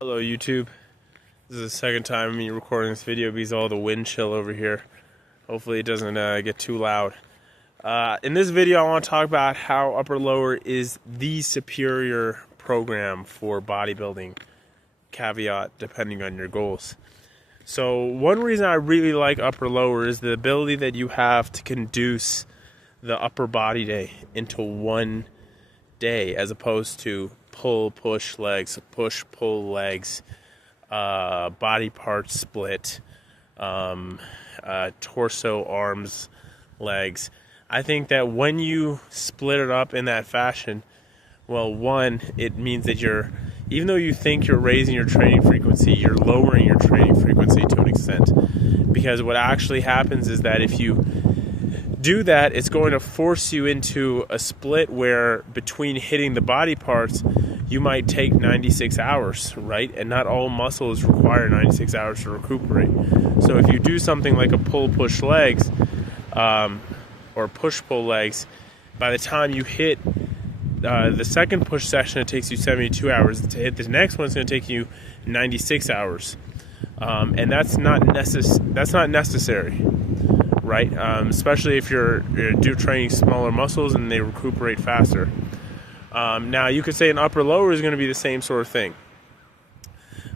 Hello YouTube. This is the second time me recording this video because of all the wind chill over here. Hopefully it doesn't get too loud. In this video I want to talk about how upper lower is the superior program for bodybuilding. Caveat depending on your goals. So one reason I really like upper lower is the ability that you have to condense the upper body day into one day as opposed to pull, push legs, push, pull legs, body part split, torso, arms, legs. I think that when you split it up in that fashion, well, one, it means that even though you think you're raising your training frequency, you're lowering your training frequency to an extent. Because what actually happens is that if you do that, it's going to force you into a split where between hitting the body parts, you might take 96 hours, right? And not all muscles require 96 hours to recuperate. So if you do something like a pull-push legs or push-pull legs, by the time you hit the second push session, it takes you 72 hours. To hit the next one, it's going to take you 96 hours. And that's not necessary. Right, especially if you're training smaller muscles and they recuperate faster. Now, you could say an upper lower is going to be the same sort of thing.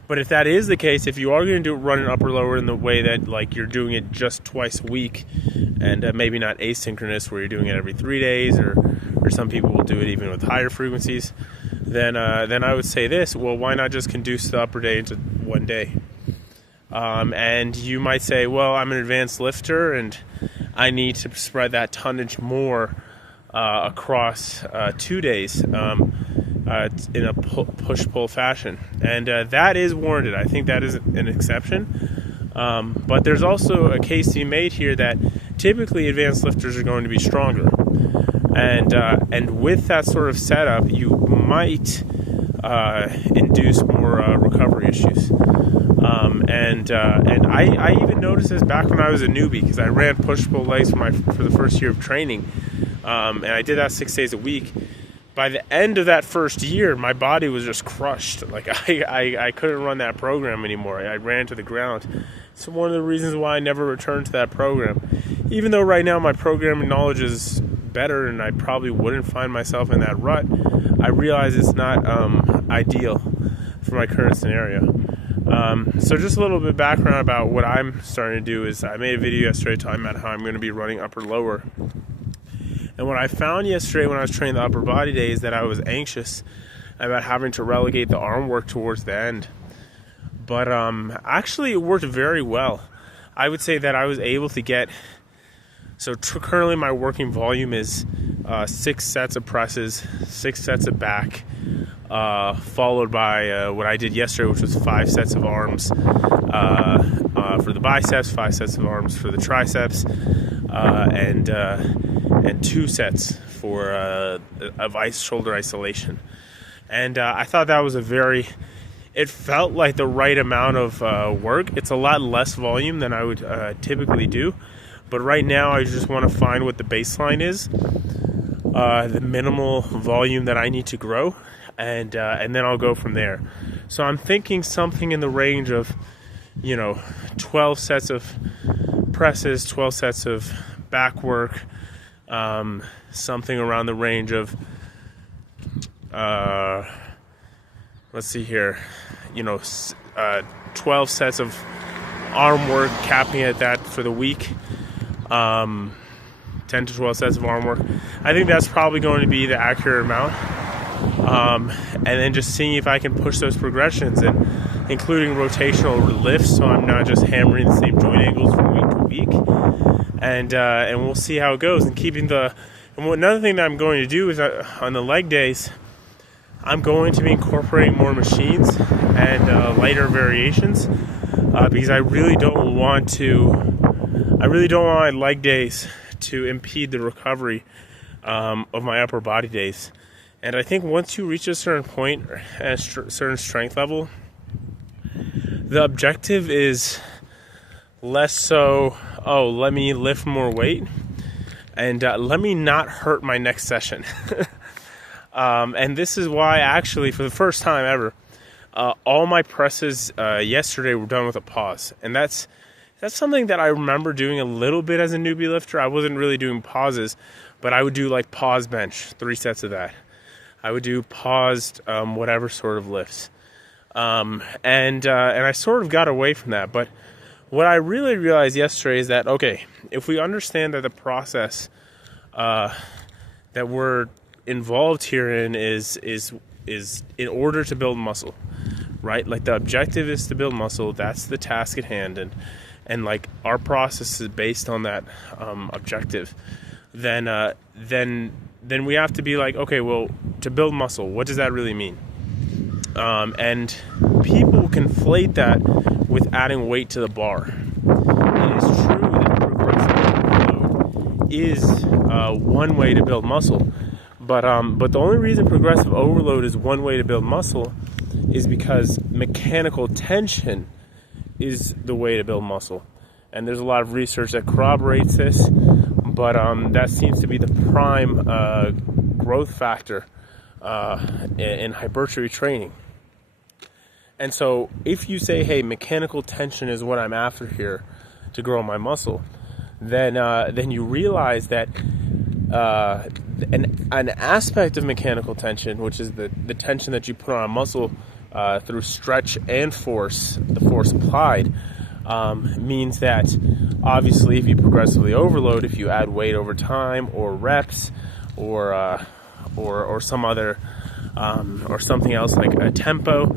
But if that is the case, if you are going to run an upper lower in the way that like you're doing it just twice a week, and maybe not asynchronous where you're doing it every 3 days, or some people will do it even with higher frequencies, then I would say this: well, why not just condense the upper day into one day? And you might say, well, I'm an advanced lifter and I need to spread that tonnage more across 2 days in a push-pull fashion. And that is warranted. I think that is an exception. But there's also a case to be made here that typically advanced lifters are going to be stronger. And with that sort of setup, you might induce more recovery issues. And I even noticed this back when I was a newbie, because I ran push-pull legs for the first year of training, and I did that 6 days a week. By the end of that first year, my body was just crushed. Like I couldn't run that program anymore. I ran to the ground. So one of the reasons why I never returned to that program, even though right now my programming knowledge is better and I probably wouldn't find myself in that rut, I realize it's not ideal for my current scenario. So just a little bit of background about what I'm starting to do is I made a video yesterday talking about how I'm going to be running upper lower. And what I found yesterday when I was training the upper body day is that I was anxious about having to relegate the arm work towards the end. But actually it worked very well. I would say that I was able to get, so currently my working volume is 6 sets of presses, 6 sets of back, followed by what I did yesterday, which was 5 sets of arms for the biceps, 5 sets of arms for the triceps, and 2 sets for of shoulder isolation. And I thought that was it felt like the right amount of work. It's a lot less volume than I would typically do, but right now I just want to find what the baseline is, the minimal volume that I need to grow, and then I'll go from there. So I'm thinking something in the range of 12 sets of presses, 12 sets of back work, something around the range of let's see here, 12 sets of arm work, capping at that for the week, 10 to 12 sets of arm work. I think that's probably going to be the accurate amount. And then just seeing if I can push those progressions, and including rotational lifts, so I'm not just hammering the same joint angles from week to week. And we'll see how it goes. And another thing that I'm going to do is on the leg days, I'm going to be incorporating more machines and lighter variations because I really don't want my leg days to impede the recovery of my upper body days. And I think once you reach a certain point and a certain strength level, the objective is less so, let me lift more weight and let me not hurt my next session. And this is why, actually, for the first time ever, All my presses yesterday were done with a pause, and that's something that I remember doing a little bit as a newbie lifter. I wasn't really doing pauses, but I would do like pause bench, 3 sets of that. I would do paused whatever sort of lifts, and I sort of got away from that. But what I really realized yesterday is that, okay, if we understand that the process that we're involved here in is in order to build muscle, right? Like the objective is to build muscle. That's the task at hand, and like our process is based on that objective. Then we have to be like, okay, well, to build muscle, what does that really mean? And people conflate that with adding weight to the bar. It is true that progressive overload is one way to build muscle, but the only reason progressive overload is one way to build muscle is because mechanical tension is the way to build muscle. And there's a lot of research that corroborates this, but that seems to be the prime growth factor in hypertrophy training. And so if you say, hey, mechanical tension is what I'm after here to grow my muscle, then you realize that an aspect of mechanical tension, which is the tension that you put on a muscle through stretch and force, the force applied, means that obviously if you progressively overload, if you add weight over time or reps or some other or something else like a tempo,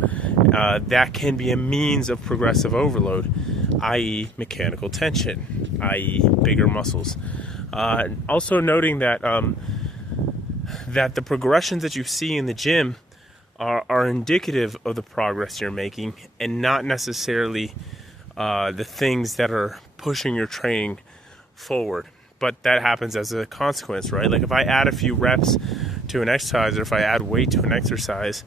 that can be a means of progressive overload, i.e. mechanical tension, i.e. bigger muscles. Also noting that that the progressions that you see in the gym are indicative of the progress you're making and not necessarily the things that are pushing your training forward. But that happens as a consequence, right? Like if I add a few reps to an exercise or if I add weight to an exercise,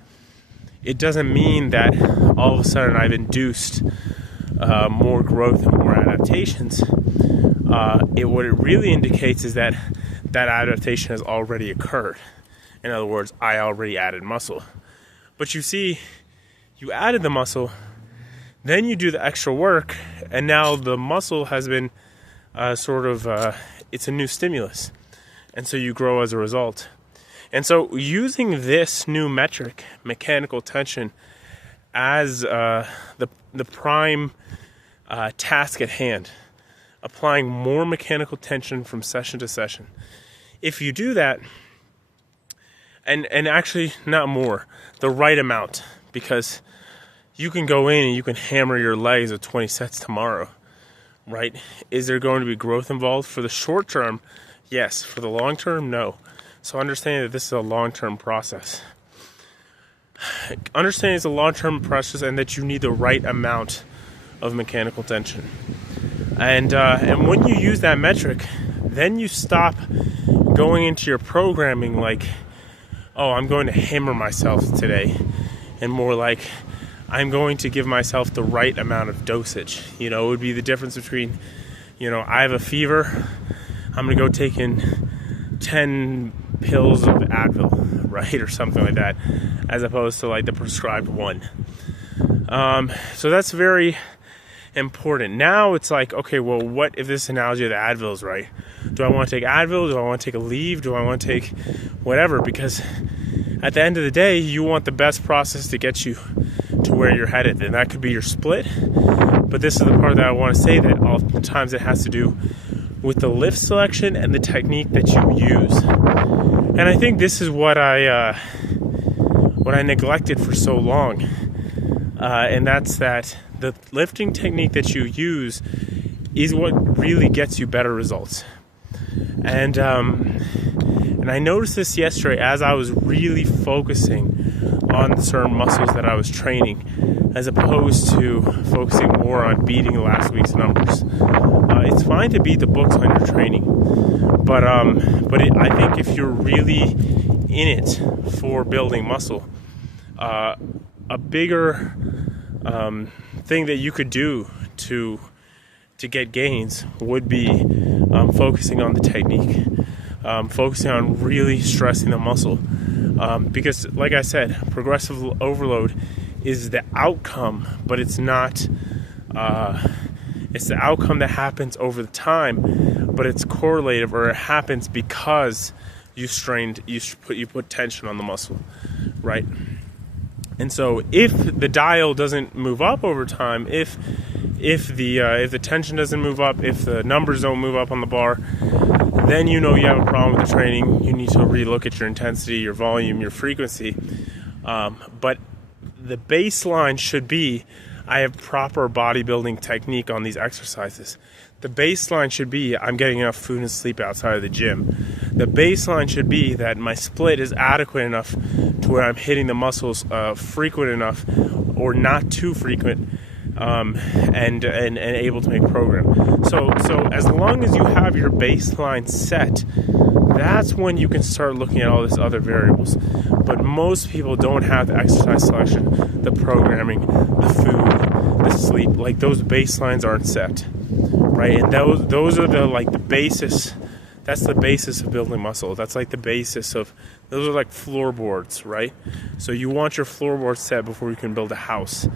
it doesn't mean that all of a sudden I've induced more growth and more adaptations. What it really indicates is that adaptation has already occurred. In other words, I already added muscle. But you see, you added the muscle, then you do the extra work, and now the muscle has been it's a new stimulus. And so you grow as a result. And so using this new metric, mechanical tension, as the prime task at hand, applying more mechanical tension from session to session. If you do that, and actually not more, the right amount, because you can go in and you can hammer your legs at 20 sets tomorrow, right? Is there going to be growth involved? For the short term, yes. For the long term, no. So understanding that this is a long-term process. Understanding it's a long-term process and that you need the right amount of mechanical tension. And when you use that metric, then you stop going into your programming like, oh, I'm going to hammer myself today, and more like, I'm going to give myself the right amount of dosage. You know, it would be the difference between, I have a fever, I'm going to go take in 10 pills of Advil, right, or something like that, as opposed to like the prescribed one. So that's very important. Now it's like, okay, well, what if this analogy of the Advil is right? Do I want to take Advil? Do I want to take a leave? Do I want to take whatever? Because at the end of the day, you want the best process to get you to where you're headed, and that could be your split. But this is the part that I want to say, that oftentimes it has to do with the lift selection and the technique that you use. And I think this is what I neglected for so long, and that's that the lifting technique that you use is what really gets you better results. And I noticed this yesterday as I was really focusing on certain muscles that I was training, as opposed to focusing more on beating last week's numbers. It's fine to beat the books when you're training, but I think if you're really in it for building muscle, a bigger thing that you could do to get gains would be focusing on the technique, focusing on really stressing the muscle, because like I said, progressive overload is the outcome, but it's not. It's the outcome that happens over the time, but it's correlative, or it happens because you put tension on the muscle, right? And so if the dial doesn't move up over time, if the tension doesn't move up, if the numbers don't move up on the bar, then you know you have a problem with the training. You need to relook at your intensity, your volume, your frequency. But the baseline should be, I have proper bodybuilding technique on these exercises. The baseline should be, I'm getting enough food and sleep outside of the gym. The baseline should be that my split is adequate enough to where I'm hitting the muscles frequent enough, or not too frequent, and able to make a program. So as long as you have your baseline set, that's when you can start looking at all these other variables. But most people don't have the exercise selection, the programming, the food, the sleep. Like, those baselines aren't set, right? And those are the basis. That's the basis of building muscle. That's like the basis of, those are like floorboards, right? So you want your floorboard set before you can build a house.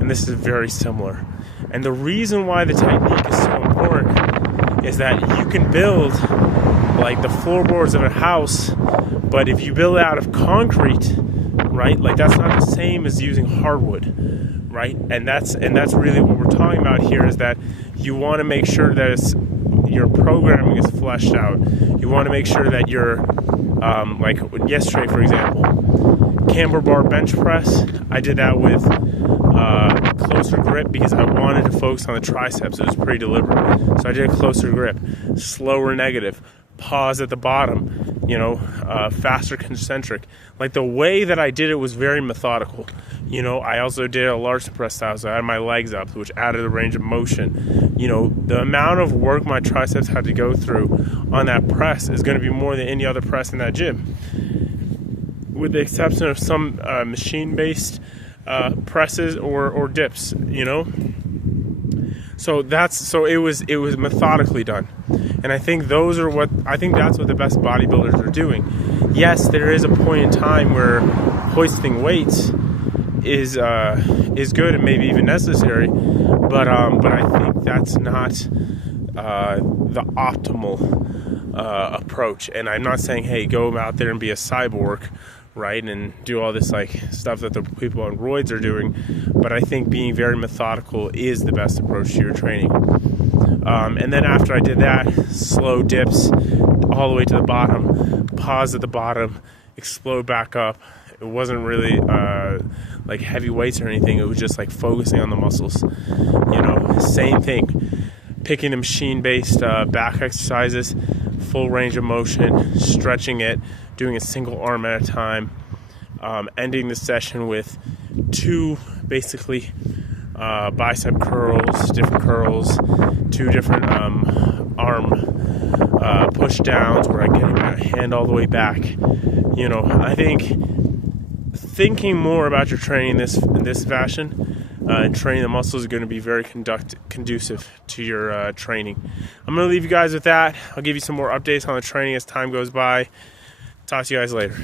And this is very similar. And the reason why the technique is so important is that you can build like the floorboards of a house, but if you build it out of concrete, right, like that's not the same as using hardwood, right? And that's really what we're talking about here, is that you want to make sure that your programming is fleshed out. You want to make sure that you're, like yesterday, for example, camber bar bench press, I did that with closer grip because I wanted to focus on the triceps. It was pretty deliberate. So I did a closer grip, slower negative, pause at the bottom, faster concentric. Like, the way that I did it was very methodical. I also did a large press style, so I had my legs up, which added a range of motion. The amount of work my triceps had to go through on that press is going to be more than any other press in that gym, with the exception of some machine-based presses or dips. So it was methodically done, and I think that's what the best bodybuilders are doing. Yes, there is a point in time where hoisting weights is good and maybe even necessary, but I think that's not the optimal approach. And I'm not saying, hey, go out there and be a cyborg, right, and do all this like stuff that the people on roids are doing, but I think being very methodical is the best approach to your training. And then after I did that, slow dips all the way to the bottom, pause at the bottom, explode back up. It wasn't really like heavy weights or anything. It was just like focusing on the muscles. Same thing, picking the machine-based back exercises, full range of motion, stretching it, doing a single arm at a time, ending the session with 2 basically bicep curls, different curls, 2 different arm push downs where I'm getting my hand all the way back. I think thinking more about your training in this fashion and training the muscles is going to be very conducive to your training. I'm going to leave you guys with that. I'll give you some more updates on the training as time goes by. Talk to you guys later.